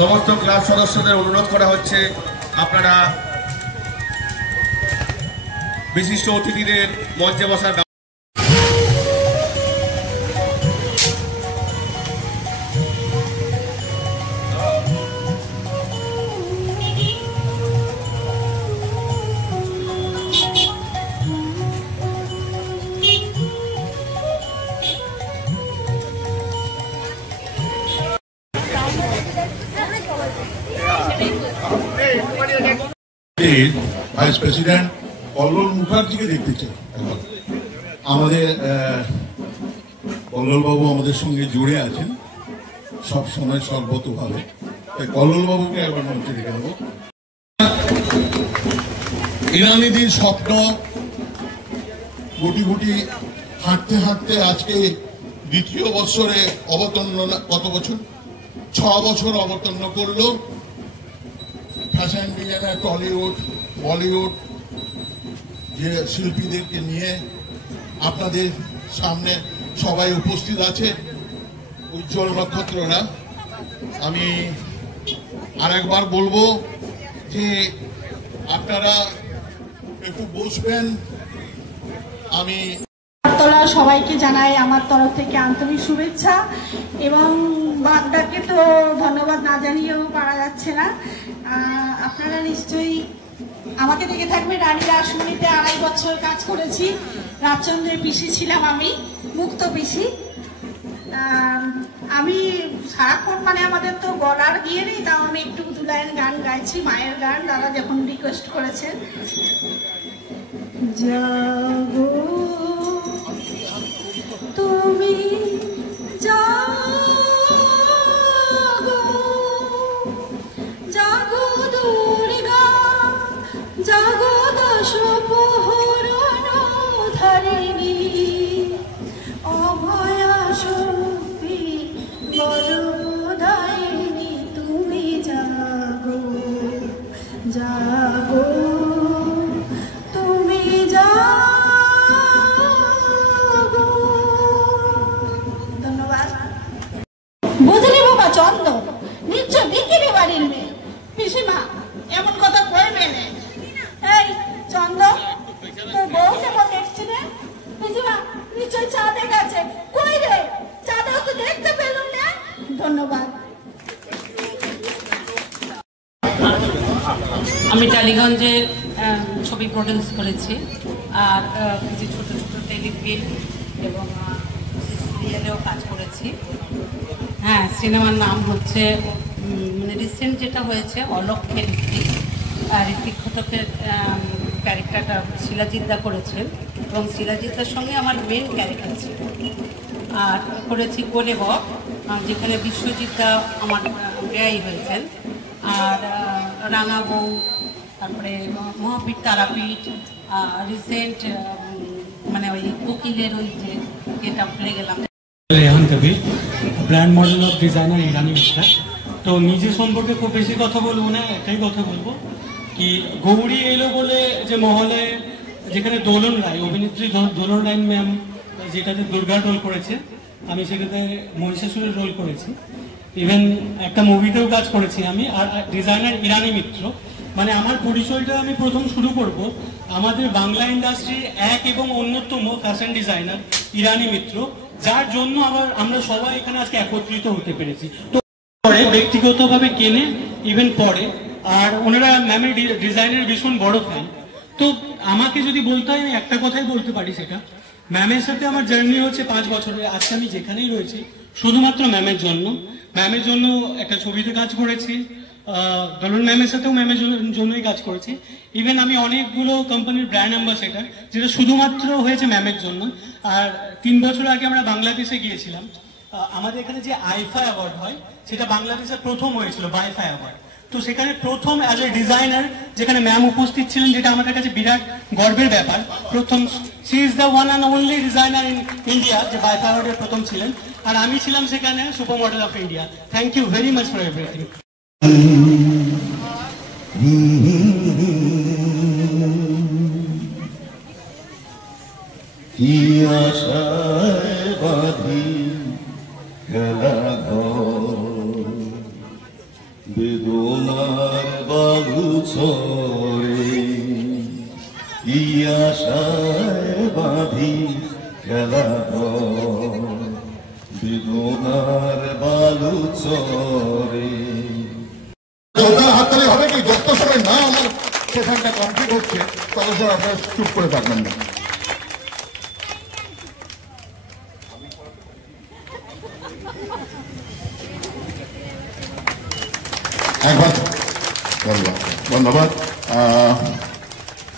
সমস্ত ক্লাব সদস্যদের অনুরোধ করা হচ্ছে আপনারা বিশিষ্ট অতিথিদের মঞ্চে বসার ভাইস প্রেসিডেন্ট কল্লোল মুখার্জিকে দেখতে চাই। আমাদের কল্লোল বাবু আমাদের সঙ্গে জুড়ে আছেন সব সময় সর্বতভাবে, তাই কল্লোল বাবুকে একবার মঞ্চে ডেকে দেব। ইরানিদের স্বপ্ন গুটি গুটি হাঁটতে হাঁটতে আজকে দ্বিতীয় বছরে অবতীর্ণ, কত বছর, 6 বছর অবতীর্ণ করলো। ফ্যাশন ডিজাইনার, টলিউড, বলিউড যে শিল্পীদেরকে নিয়ে আপনাদের সামনে সবাই উপস্থিত আছে, উজ্জ্বল নক্ষত্ররা। আমি আরেকবার বলবো যে আপনারা একটু বসবেন। আমি সবাইকে জানাই আমার তরফ থেকে আন্তরিক শুভেচ্ছা এবং বাগদাকে তো ধন্যবাদ না জানিয়েও পারা যাচ্ছে না। আপনারা নিশ্চয়ই আমাকে দেখে থাকবে। রানী রাসমণিতে 2.5 বছর কাজ করেছি। রাজচন্দ্রের পিসি ছিলাম আমি, মুক্ত পিসি। আমি সারাক্ষণ মানে আমাদের তো গলার গিয়ে নেই, তাও আমি একটু 2 লাইন গান গাইছি, মায়ের গান, দাদা যখন রিকোয়েস্ট করেছেন। জাগো তুমি জাগো, জাগো দুর্গা, জাগো দশ প্রহরণ ধারিণী, অভয়া শক্তি বরদায়িনী, তুমি জাগো, জাগো তুমি জাগো। ধন্যবাদ। বুঝলি বাবা চন্দ, নিশ্চয় বিকিনি বাড়ির মেয়ে। পিসিমা এমন কথা কইবে না। এই চন্দ, তোর বউ কেমন দেখছি রে? পিসিমা নিশ্চয় চাঁদে গেছে। কই রে, চাঁদেও তো দেখতে পেলুম না। ধন্যবাদ। আমি টালিগঞ্জের ছবি প্রডিউস করেছি, আর কিছু ছোট ছোট টেলিফিল্ম এবং সিরিয়ালেও কাজ করেছি। হ্যাঁ, সিনেমার নাম হচ্ছে, মানে রিসেন্ট যেটা হয়েছে অলক্ষ্যে ঋত্বিক। ঋত্বিক ঘটকের ক্যারেক্টারটা শিলাজিৎদা করেছেন এবং শিলাজিৎদার সঙ্গে আমার মেন ক্যারেক্টার ছিল। আর করেছি কোলে বক, যেখানে বিশ্বজিৎদা আমার ব্যয় হয়েছেন। আর রাঙা বউ, তারপরে মহাপীঠ তারাপীঠ, রিসেন্ট মানে ওই উকিলের ওই যে যেটা ভুলে গেলাম, রেহান কবির, ব্র্যান্ড মডেল অফ ডিজাইনার ইরানি মিত্রা। তো নিজে সম্পর্কে খুব বেশি কথা বলবো না, একটাই কথা বলবো কি গৌরী এলো বলে যে মহলে, যেখানে দোলন রায়, অভিনেত্রী দোলন রায় ম্যাম যেটাতে দুর্গা রোল করেছে, আমি সেখানে মহিষাসুরের রোল করেছি। ইভেন একটা মুভিতেও কাজ করেছি আমি। আর ডিজাইনার ইরানি মিত্র, মানে আমার পরিচয়টা আমি প্রথম শুরু করব আমাদের বাংলা ইন্ডাস্ট্রির এক এবং অন্যতম ফ্যাশন ডিজাইনার ইরানি মিত্র, যার জন্য আবার আমরা সবাই এখানে আজকে একত্রিত হতে পেরেছি। তো পরে ব্যক্তিগতভাবে কেনে ইভেন পরে, আর ওনারা ম্যামের ডিজাইনের ভীষণ বড় ফ্যান। তো আমাকে যদি বলতে হয়, আমি একটা কথাই বলতে পারি, সেটা ম্যামের সাথে আমার জার্নি হচ্ছে 5 বছরের। আজকে আমি যেখানেই রয়েছি শুধুমাত্র ম্যামের জন্য। ম্যামের জন্য একটা ছবিতে কাজ করেছি, দোলন ম্যামের সাথেও ম্যামের জন্যই কাজ করেছি। ইভেন আমি অনেকগুলো কোম্পানির ব্র্যান্ড অ্যাম্বাসেডর, যেটা শুধুমাত্র হয়েছে ম্যামের জন্য। আর 3 বছর আগে আমরা বাংলাদেশে গিয়েছিলাম। আমাদের এখানে যে আইফা অ্যাওয়ার্ড হয়, সেটা বাংলাদেশে প্রথম হয়েছিল, বাইফা অ্যাওয়ার্ড। তো সেখানে প্রথম অ্যাজ এ ডিজাইনার যেখানে ম্যাম উপস্থিত ছিলেন, যেটা আমাদের কাছে বিরাট গর্বের ব্যাপার। প্রথম, she is the one and only designer in India যে বাইফা অ্যাওয়ার্ডের প্রথম ছিলেন। আর আমি ছিলাম সেখানে super model of India. Thank you very much for everything. কি আশায় বাঁধি খেলা ঘর, চরে কি আশায় বাঁধি খেলা বেদনার বালু চরে। জোরদার হাততালি হবে কি? যত সময় না আমার সেখানটা কমপ্লিট হচ্ছে তত সময় আপনারা চুপ করে থাকবেন না। একবার ধন্যবাদ।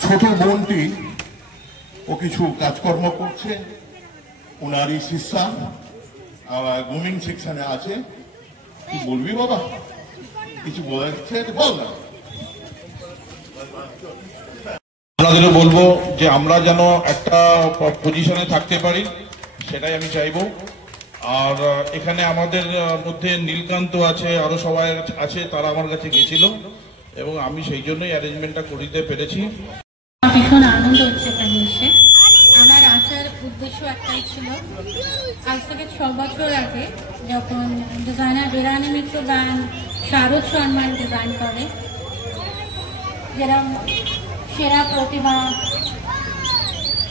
ছোট বোনটি ও কিছু কাজকর্ম করছে, ওনারই শিষ্যা গ্রুমিং সেকশনে আছে। কি বলবি বাবা? কিছু বলার ইচ্ছে বল না। আপনাদেরও বলবো যে আমরা যেন একটা পজিশনে থাকতে পারি, সেটাই আমি চাইবো। আর এখানে আমাদের মধ্যে নীলকান্ত আছে, আরো সবাই আছে, তারা আমার কাছে গেছিল এবং আমি সেই জন্যই অ্যারেঞ্জমেন্টটা করিতে পেরেছি। ভীষণ আনন্দ হচ্ছে এখানে এসে। আমার আসার উদ্দেশ্য একটাই ছিল, আজ থেকে 6 বছর আগে যখন ডিজাইনার বিরানি মিত্র ব্যান্ড শারদ সম্মান ডিজাইন করে, যেরকম সেরা প্রতিভা,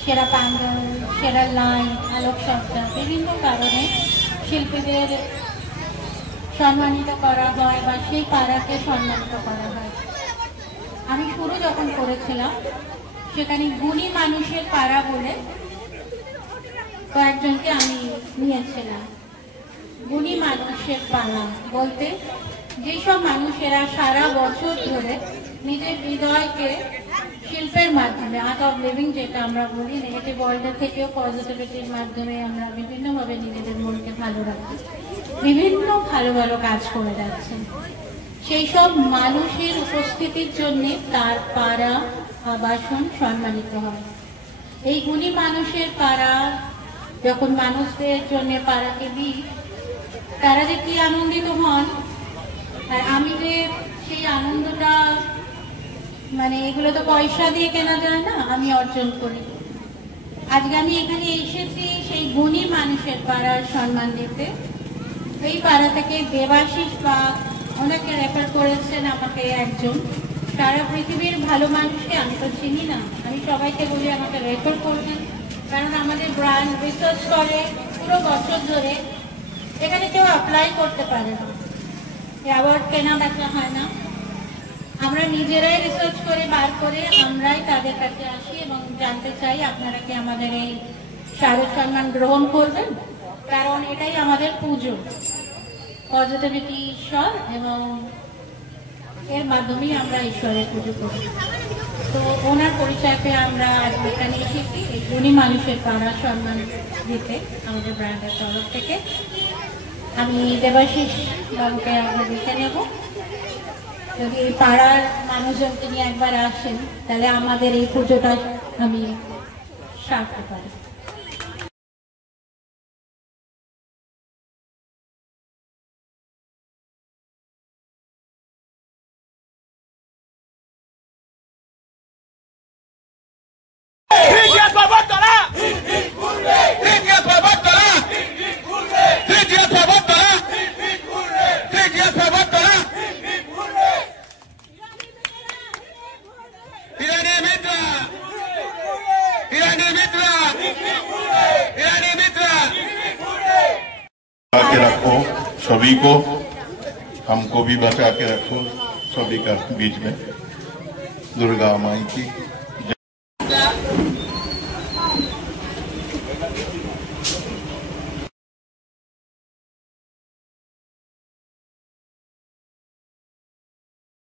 সেরা প্যান্ডেল, সেরা লাইন, আলোকসজ্জা, বিভিন্ন কারণে শিল্পীদের সম্মানিত করা হয় বা সেই পাড়াকে সম্মানিত করা হয়। আমি শুরু যখন করেছিলাম সেখানে গুণী মানুষের পাড়া বলে কয়েকজনকে আমি নিয়েছিলাম। গুণী মানুষের পাড়া বলতে যেসব মানুষেরা সারা বছর ধরে নিজের হৃদয়কে শিল্পের মাধ্যমে, আর্ট অফ লিভিং যেটা আমরা বলি, নেগেটিভ ওয়ার্ল্ডের থেকেও পজিটিভিটির মাধ্যমে আমরা বিভিন্নভাবে নিজেদের মনকে ভালো রাখি, বিভিন্ন ভালো ভালো কাজ করে যাচ্ছেন। সেই সব মানুষের উপস্থিতির জন্য তার পাড়া আবাসন সম্মানিত হয়। এই গুণী মানুষের পাড়া যখন মানুষদের জন্য পাড়াকে দিই, তারা যে কি আনন্দিত হন, আর আমি যে সেই আনন্দটা, মানে এগুলো তো পয়সা দিয়ে কেনা যায় না, আমি অর্জন করি। আজকে আমি এখানে এসেছি সেই গুণী মানুষের পাড়ার সম্মান দিতে। এই পাড়া থেকে দেবাশিস বা ওনাকে রেফার করেছেন আমাকে একজন। সারা পৃথিবীর ভালো মানুষকে আমি তো চিনি না, আমি সবাইকে বলি আমাকে রেফার করবেন, কারণ আমাদের ব্র্যান্ড রিসার্চ করে পুরো বছর ধরে। এখানে কেউ অ্যাপ্লাই করতে পারে না, অ্যাওয়ার্ড কেনা বেচা হয় না, আমরা নিজেরাই রিসার্চ করে বার করে আমরাই তাদের কাছে আসি এবং জানতে চাই আপনারা কি আমাদের এই শারদ সম্মান গ্রহণ করবেন, কারণ এটাই আমাদের পুজো, পজিটিভিটি ঈশ্বর, এবং এর মাধ্যমেই আমরা ঈশ্বরের পুজো করি। তো ওনার পরিচয় পেয়ে আমরা আজ এখানে এসেছি এই গুণী মানুষের পাড়া সম্মান দিতে আমাদের ব্র্যান্ডের তরফ থেকে। আমি দেবাশিস বাবুকে আমরা দেখে নেব। যদি এই পাড়ার মানুষজন তিনি একবার আসেন তাহলে আমাদের এই পুজোটা আমি সারতে পারি। के रखो सभी को, हमको भी बचा के रखो सभी का बीच में। दुर्गा माई की